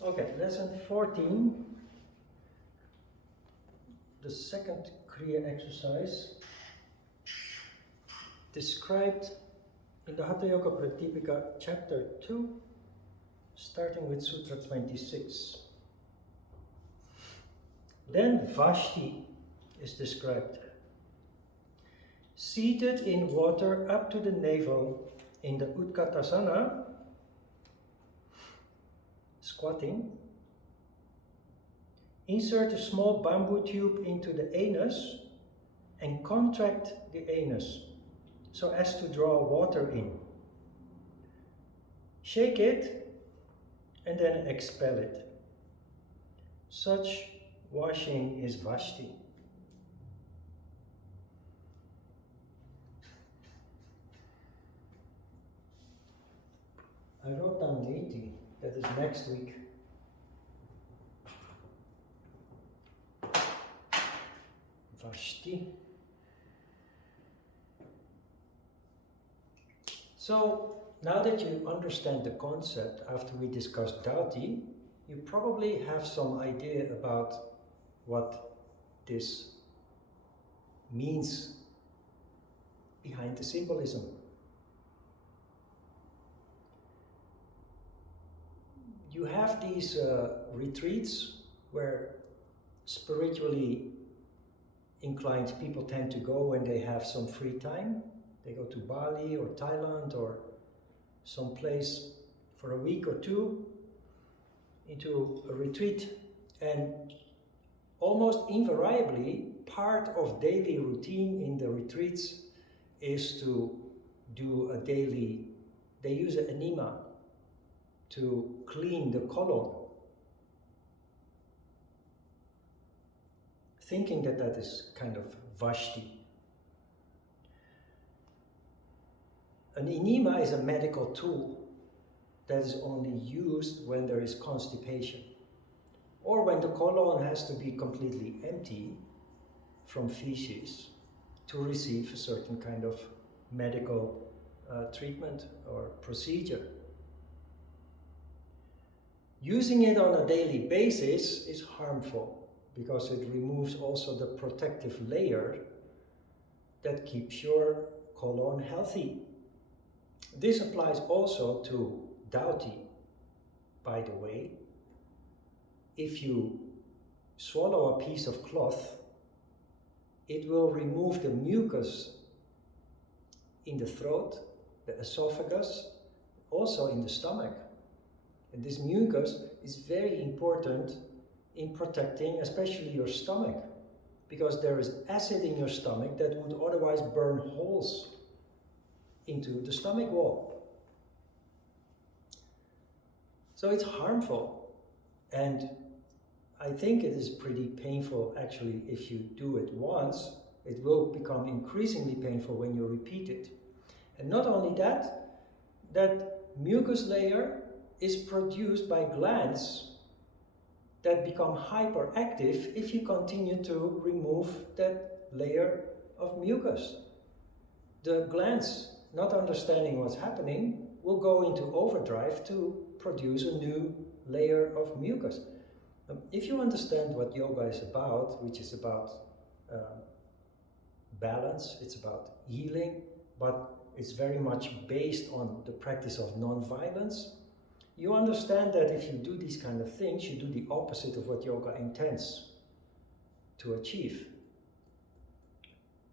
Okay, lesson 14, the second Kriya exercise, described in the Hatha Yoga Pratipika chapter 2, starting with Sutra 26. Then Vasti is described. Seated in water up to the navel in the Utkatasana, squatting, insert a small bamboo tube into the anus and contract the anus so as to draw water in. Shake it and then expel it. Such washing is Vasti. I wrote down 80, that is next week. Vasti. So, now that you understand the concept after we discussed Dhati, you probably have some idea about what this means behind the symbolism. You have these retreats where spiritually inclined people tend to go when they have some free time. They go to Bali or Thailand or some place for a week or two into a retreat, and almost invariably part of daily routine in the retreats is to do a daily, they use an enema to clean the colon, thinking that that is kind of Vasti. An enema is a medical tool that is only used when there is constipation or when the colon has to be completely empty from feces to receive a certain kind of medical treatment or procedure. Using it on a daily basis is harmful because it removes also the protective layer that keeps your colon healthy. This applies also to Dhauti, by the way. If you swallow a piece of cloth, it will remove the mucus in the throat, the esophagus, also in the stomach. And this mucus is very important in protecting especially your stomach, because there is acid in your stomach that would otherwise burn holes into the stomach wall. So it's harmful, and I think it is pretty painful actually. If you do it once, it will become increasingly painful when you repeat it. And not only that, that mucus layer is produced by glands that become hyperactive if you continue to remove that layer of mucus. The glands, not understanding what's happening, will go into overdrive to produce a new layer of mucus. If you understand what yoga is about, which is about balance, it's about healing, but it's very much based on the practice of non-violence, you understand that if you do these kind of things, you do the opposite of what yoga intends to achieve.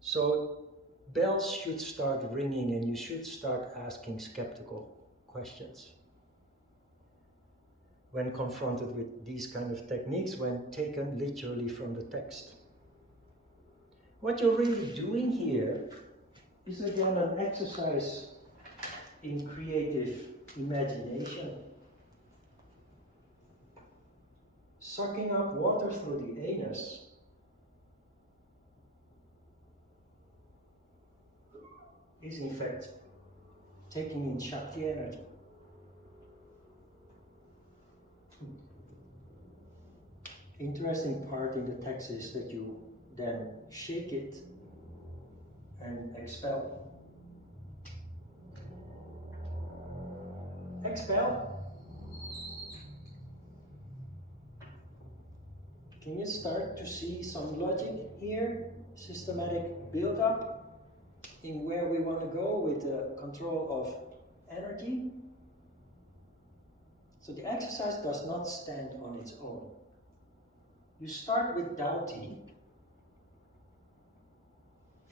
So bells should start ringing and you should start asking skeptical questions when confronted with these kind of techniques, when taken literally from the text. What you're really doing here is again an exercise in creative imagination. Sucking up water through the anus is in fact taking in Shakti energy. Interesting part in the text is that you then shake it and expel. Expel. Can you start to see some logic here? Systematic build-up in where we want to go with the control of energy. So the exercise does not stand on its own. You start with Dauti.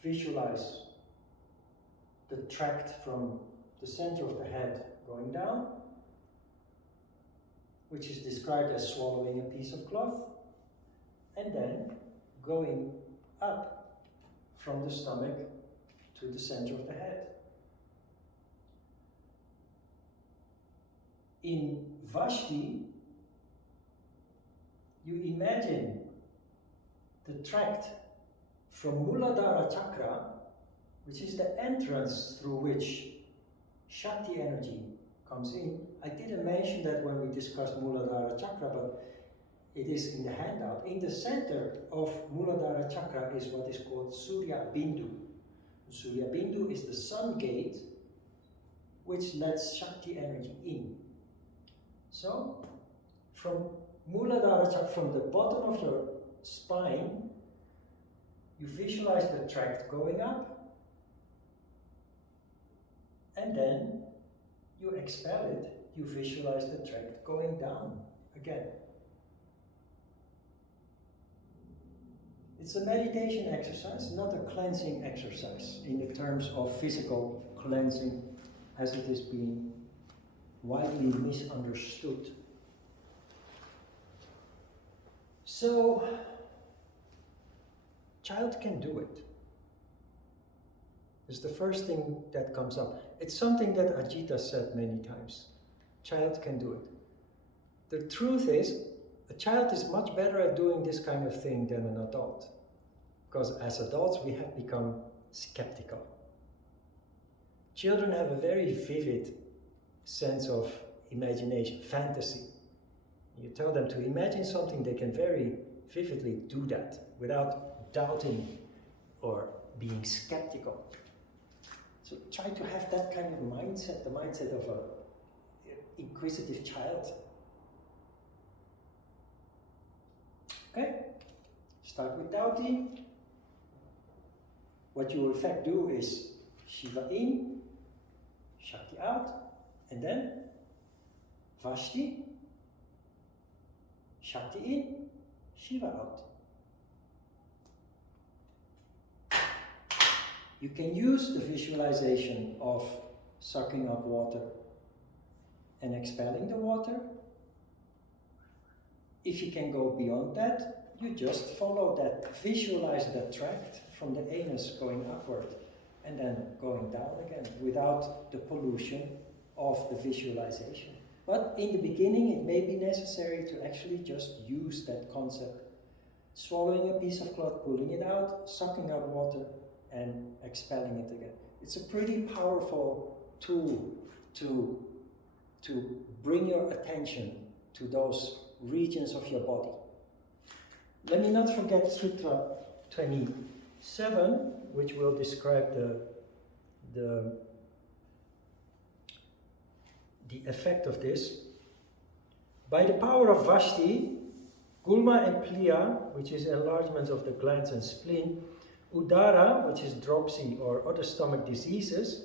Visualize the tract from the center of the head going down, which is described as swallowing a piece of cloth, and then going up from the stomach to the center of the head. In Vasti, you imagine the tract from Muladhara Chakra, which is the entrance through which Shakti energy comes in. I didn't mention that when we discussed Muladhara Chakra, but it is in the handout. In the center of Muladhara Chakra is what is called Surya Bindu. Surya Bindu is the sun gate, which lets Shakti energy in. So, from Muladhara Chakra, from the bottom of your spine, you visualize the tract going up, and then you expel it. You visualize the tract going down again. It's a meditation exercise, not a cleansing exercise in the terms of physical cleansing as it is being widely misunderstood. So, child can do it. It's the first thing that comes up. It's something that Ajita said many times. Child can do it. The truth is, a child is much better at doing this kind of thing than an adult. Because as adults, we have become skeptical. Children have a very vivid sense of imagination, fantasy. You tell them to imagine something, they can very vividly do that without doubting or being skeptical. So try to have that kind of mindset, the mindset of an inquisitive child. Okay, start with Dauti. What you in fact do is Shiva in, Shakti out, and then Vasti, Shakti in, Shiva out. You can use the visualization of sucking up water and expelling the water. If you can go beyond that, you just follow that, visualize that tract from the anus going upward and then going down again without the pollution of the visualization. But in the beginning, it may be necessary to actually just use that concept. Swallowing a piece of cloth, pulling it out, sucking up water, and expelling it again. It's a pretty powerful tool to bring your attention to those regions of your body. Let me not forget Sutra 27, which will describe the effect of this. By the power of Vasti, Gulma and Kriya, which is enlargement of the glands and spleen, Udara, which is dropsy or other stomach diseases,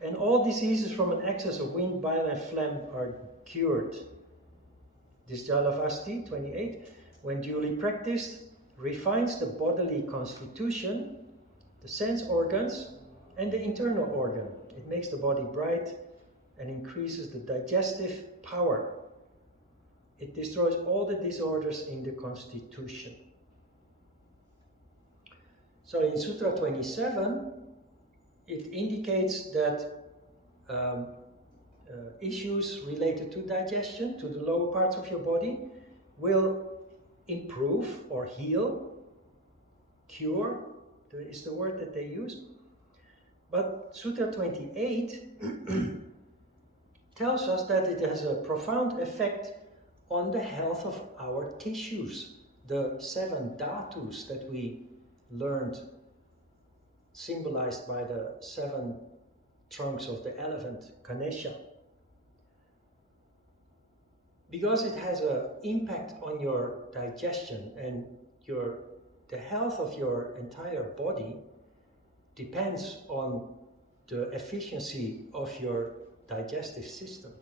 and all diseases from an excess of wind, bile and phlegm are cured. This Jalavasti 28, when duly practiced, refines the bodily constitution, the sense organs, and the internal organ. It makes the body bright and increases the digestive power. It destroys all the disorders in the constitution. So in Sutra 27, it indicates that issues related to digestion, to the lower parts of your body, will improve or heal, cure, is the word that they use. But Sutra 28 tells us that it has a profound effect on the health of our tissues, the 7 dhatus that we learned, symbolized by the 7 trunks of the elephant, Ganesha. because it has an impact on your digestion, and the health of your entire body depends on the efficiency of your digestive system.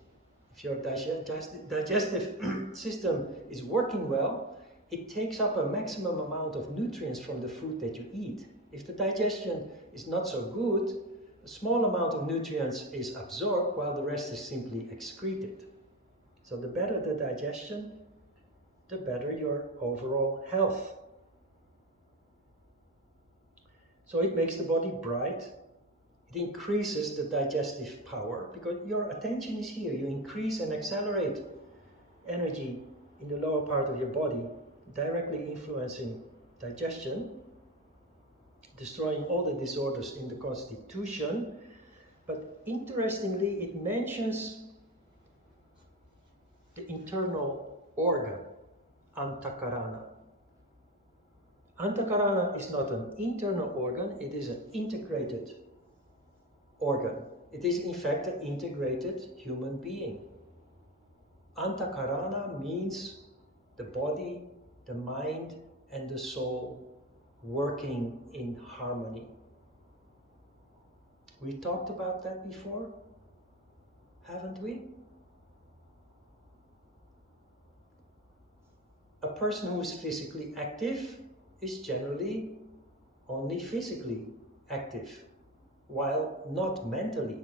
If your digestive system is working well, it takes up a maximum amount of nutrients from the food that you eat. If the digestion is not so good, a small amount of nutrients is absorbed while the rest is simply excreted. So the better the digestion, the better your overall health. So it makes the body bright. It increases the digestive power because your attention is here. You increase and accelerate energy in the lower part of your body, directly influencing digestion, destroying all the disorders in the constitution. But interestingly, it mentions the internal organ, antakarana. Antakarana is not an internal organ, it is an integrated organ. It is in fact an integrated human being. Antakarana means the body, the mind, and the soul working in harmony. We talked about that before, haven't we? A person who is physically active is generally only physically active, while not mentally.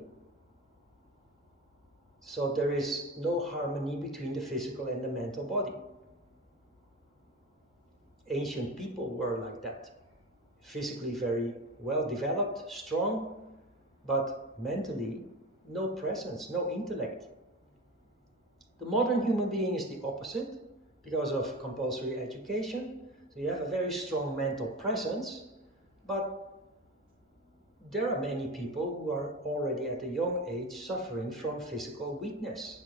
So there is no harmony between the physical and the mental body. Ancient people were like that. Physically very well developed, strong, but mentally no presence, no intellect. The modern human being is the opposite because of compulsory education. So you have a very strong mental presence, but there are many people who are already at a young age suffering from physical weakness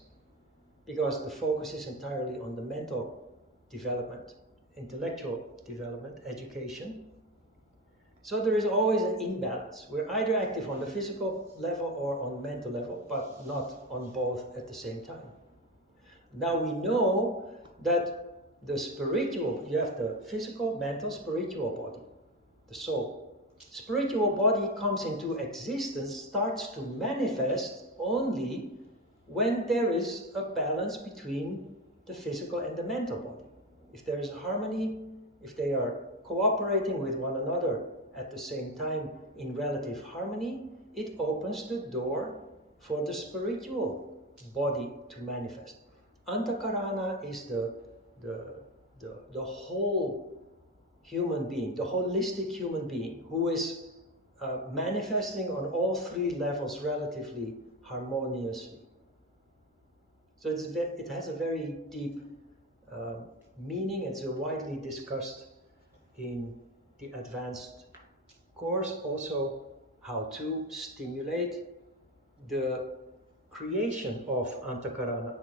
because the focus is entirely on the mental development, intellectual development, education. So there is always an imbalance. We're either active on the physical level or on mental level, but not on both at the same time. Now we know that the spiritual, you have the physical, mental, spiritual body, the soul. Spiritual body comes into existence, starts to manifest only when there is a balance between the physical and the mental body. If there is harmony, if they are cooperating with one another at the same time in relative harmony, it opens the door for the spiritual body to manifest. Antakarana is the whole human being, the holistic human being who is manifesting on all three levels relatively harmoniously. So it has a very deep meaning. It's widely discussed in the advanced course, also how to stimulate the creation of Antakarana,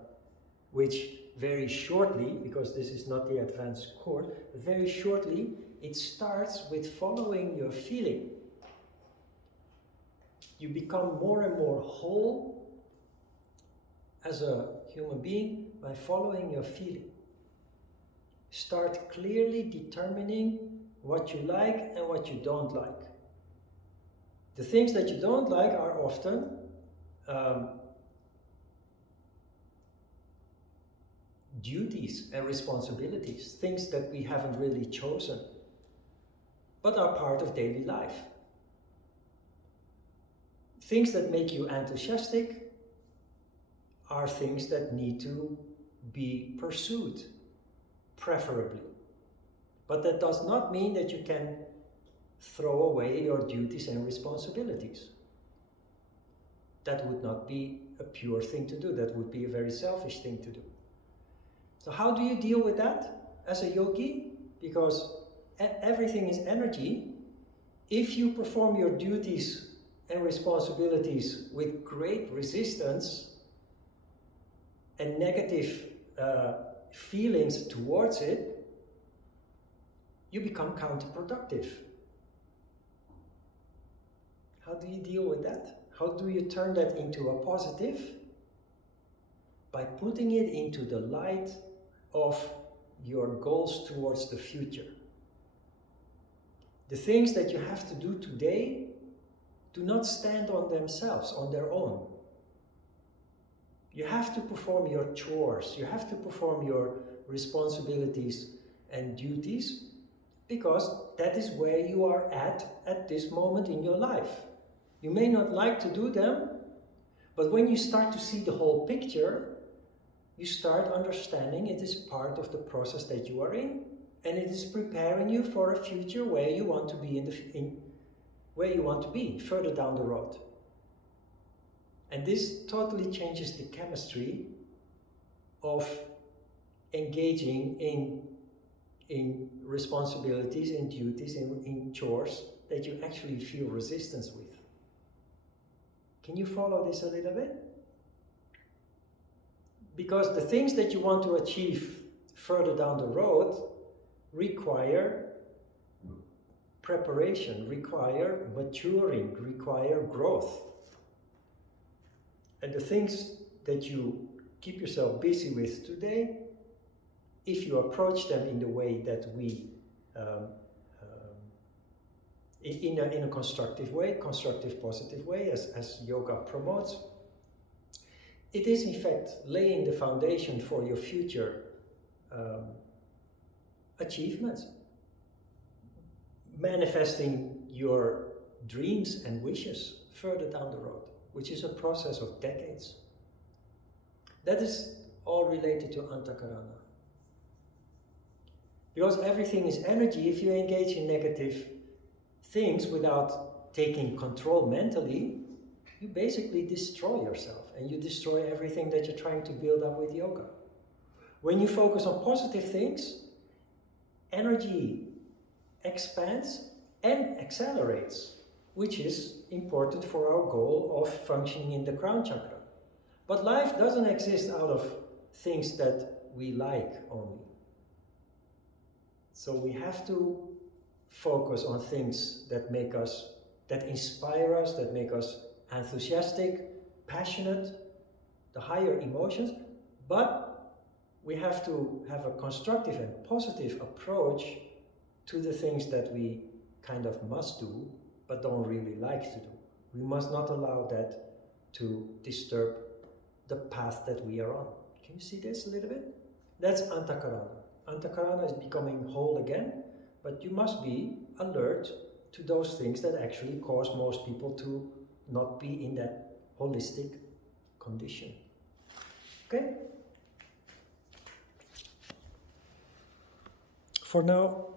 which very shortly, because this is not the advanced course, very shortly it starts with following your feeling. You become more and more whole as a human being by following your feeling. Start clearly determining what you like and what you don't like. The things that you don't like are often duties and responsibilities, things that we haven't really chosen, but are part of daily life. Things that make you enthusiastic are things that need to be pursued, preferably. But that does not mean that you can throw away your duties and responsibilities. That would not be a pure thing to do. That would be a very selfish thing to do. So how do you deal with that as a yogi? Because everything is energy. If you perform your duties and responsibilities with great resistance and negative feelings towards it, you become counterproductive. How do you deal with that? How do you turn that into a positive? by putting it into the light of your goals towards the future. The things that you have to do today do not stand on themselves, on their own. You have to perform your chores, you have to perform your responsibilities and duties, because that is where you are at this moment in your life. You may not like to do them, but when you start to see the whole picture, you start understanding it is part of the process that you are in, and it is preparing you for a future where you want to be where you want to be further down the road. And this totally changes the chemistry of engaging in responsibilities, in duties, in chores that you actually feel resistance with. Can you follow this a little bit? Because the things that you want to achieve further down the road require preparation, require maturing, require growth. And the things that you keep yourself busy with today, if you approach them in the way that we, in a constructive way, constructive, positive way, as yoga promotes, it is in fact laying the foundation for your future achievements, manifesting your dreams and wishes further down the road, which is a process of decades. That is all related to Antakarana. Because everything is energy. If you engage in negative things without taking control mentally, you basically destroy yourself and you destroy everything that you're trying to build up with yoga. When you focus on positive things, energy expands and accelerates, which is important for our goal of functioning in the crown chakra. But life doesn't exist out of things that we like only. So we have to focus on things that make us, that inspire us, that make us enthusiastic, passionate, the higher emotions, but we have to have a constructive and positive approach to the things that we kind of must do, but don't really like to do. We must not allow that to disturb the path that we are on. Can you see this a little bit? That's Antakarana. Antakarana is becoming whole again, but you must be alert to those things that actually cause most people to not be in that holistic condition. Okay? For now,